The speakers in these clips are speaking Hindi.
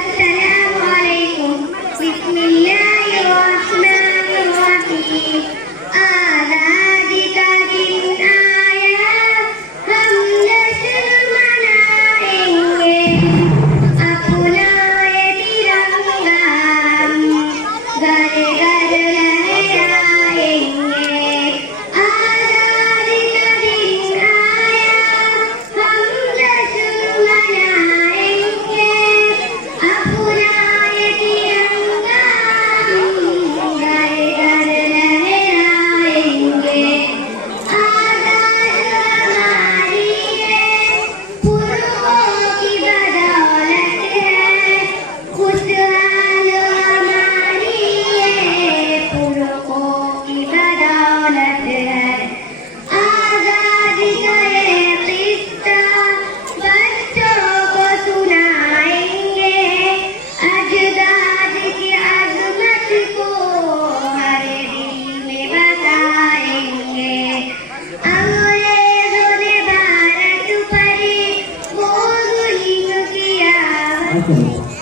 Assalamualaikum. Bismillahirrahmanirrahim.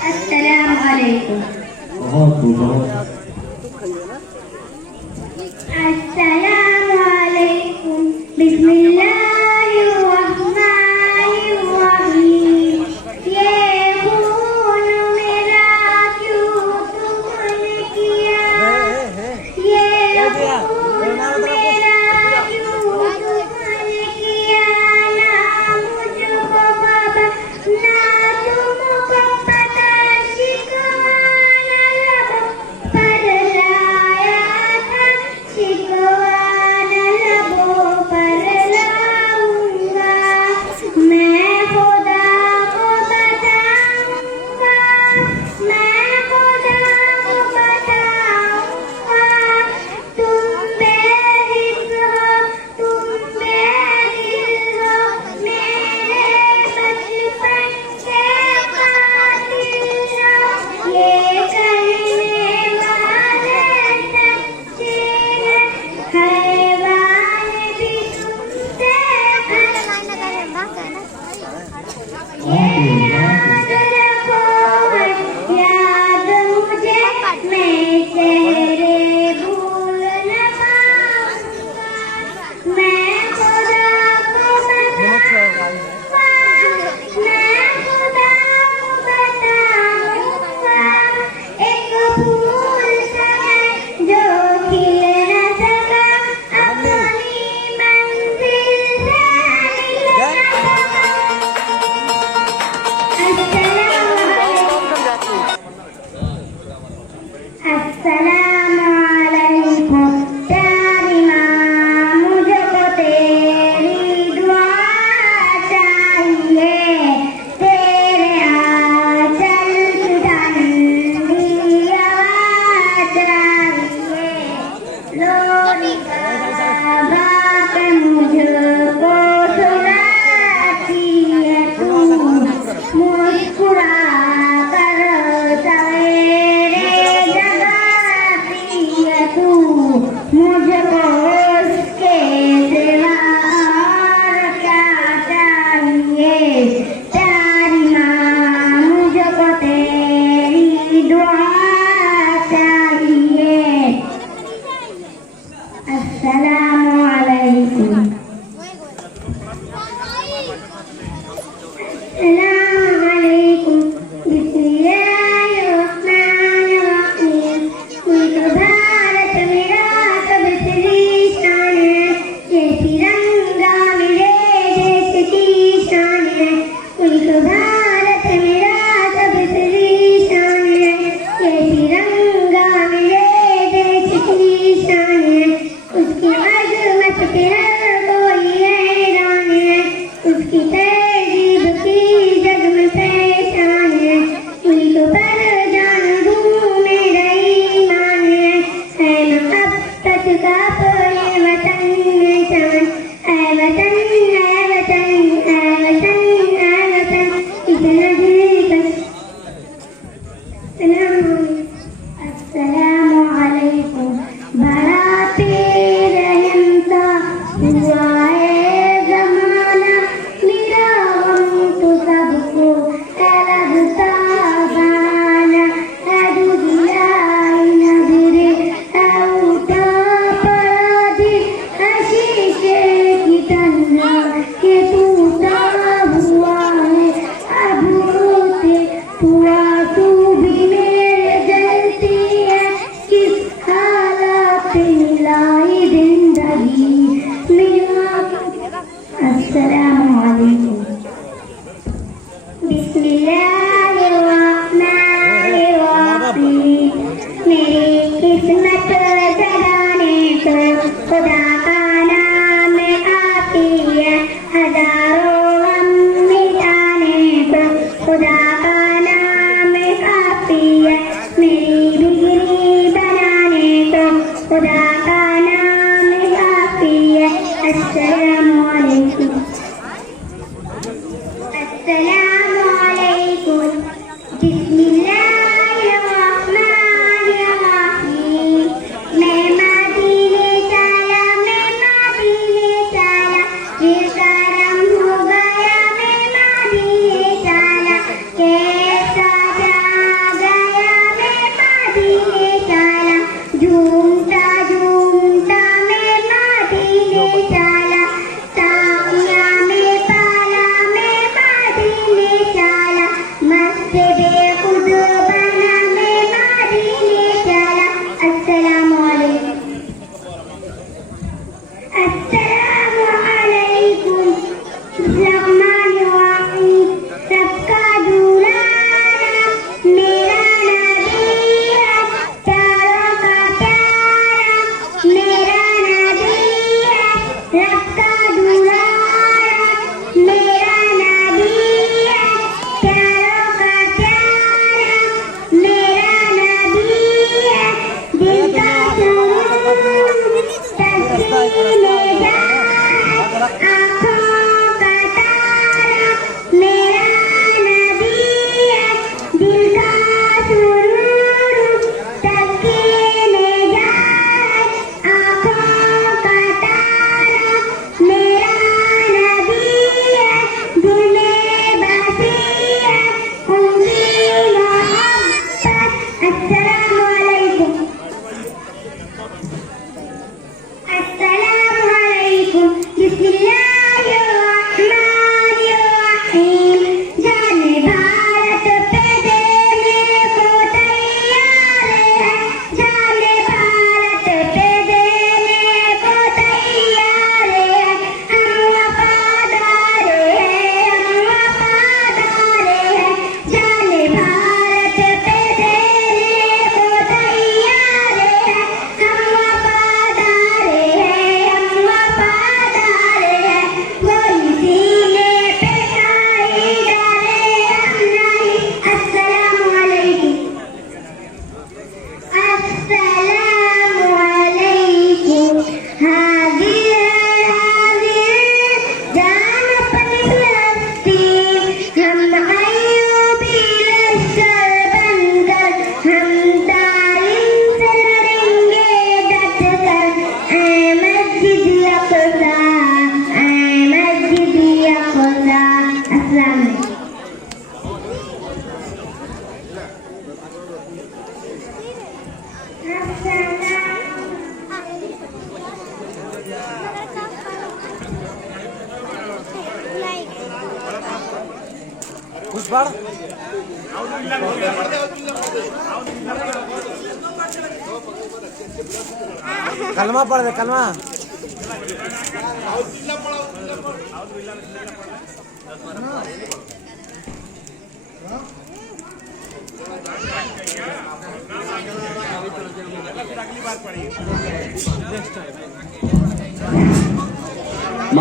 Assalamualaikum. Assalamualaikum. Bismillahirrahmanirrahim. ये खून मेरा क्यों तुमने किया, ये खून मेरा क्यों तुमने किया, ना मुझको बाबा ना तुमको पता, शिकवा न लब पर लाया था, शिकवा न लबों पर लाऊंगा, मैं खुदा को बताऊंगा, मैं खुदा को बताऊंगा, तुम बेहिस हो, तुम बेदिल हो, मेरे बचपन के कातिल हो, ये कहने वाले सच्चे हैं, हैवान भी तुमसे याद रखो, याद मुझे, मैं तेरे भूल न पाऊंगा, मैं खुदा को बताऊंगा, मैं खुदा को बताऊंगा, एक फूल सा है जो खिल न सका, अपनी मंजिल से मिल न सका। अलैकुम बिस्मिल्लाहिर्रहमानिर्रहीम। मुल्क भारत मेरा सबसे शान है, ये तिरंगा मेरे देश की शान है। मुल्क भारत मेरा सबसे शान है, ये तिरंगा मेरे देश की शान है। उसकी अजमत पे हर कोई हैरान है, उसकी तहजीब की जग में पहचान है। मुल्क पर जान दूं मेरा ईमान है मोहब्बत का अपने वतन में जान। है वतन है वतन है वतन है वतन, इतना दिल का अस्सलामु अलैकुम। बड़ा रहमता हुआ है ज़माना, मेरा गम तो सबको है लगता गाना। है दुनियाई नजरे है उठा पड़ा दिल, है शीशे की तन्हा के टूटा हुआ है। अब रोते हुआ तू भी मेरे जलती है, किस हालात मिलाई जिंदगी मेरा। अस्सलामु अलैकुम बिस्मिल्लाहिर्रहमानिर्रहीम। मेरी किस्मत सजाने को खुदा का नाम आती है, हजारों गम मिटाने को खुदा का नाम काफी है। मेरी बिगड़ी बनाने को खुदा का नाम काफी है। अस्सलामु अलैकुम अस्सलामु अलैकुम बिस्मिल्लाहिर्रहमानिर्रहीम। मैं मदीने चला फिर करम हो गया। मैं मदीने चला कैसा जा गया। मैं मदीने चला झूमता झूमता। मैं मदीने चला ताकिया में पाला। मैं मदीने चला मस्जिद खुद बना। मैं मदीने चला। अस्सलामु अलैकुम अस्सलामु अलैकुम। रहमानिर्रहीम। सबका दुलारा मेरा नबी है, प्यारों का प्यारा मेरा नबी है। सबका दुलारा मेरा नबी है, प्यारों का प्यारा पढ़ कलमा पढ़ दे कलमा अगली बार पढ़िए।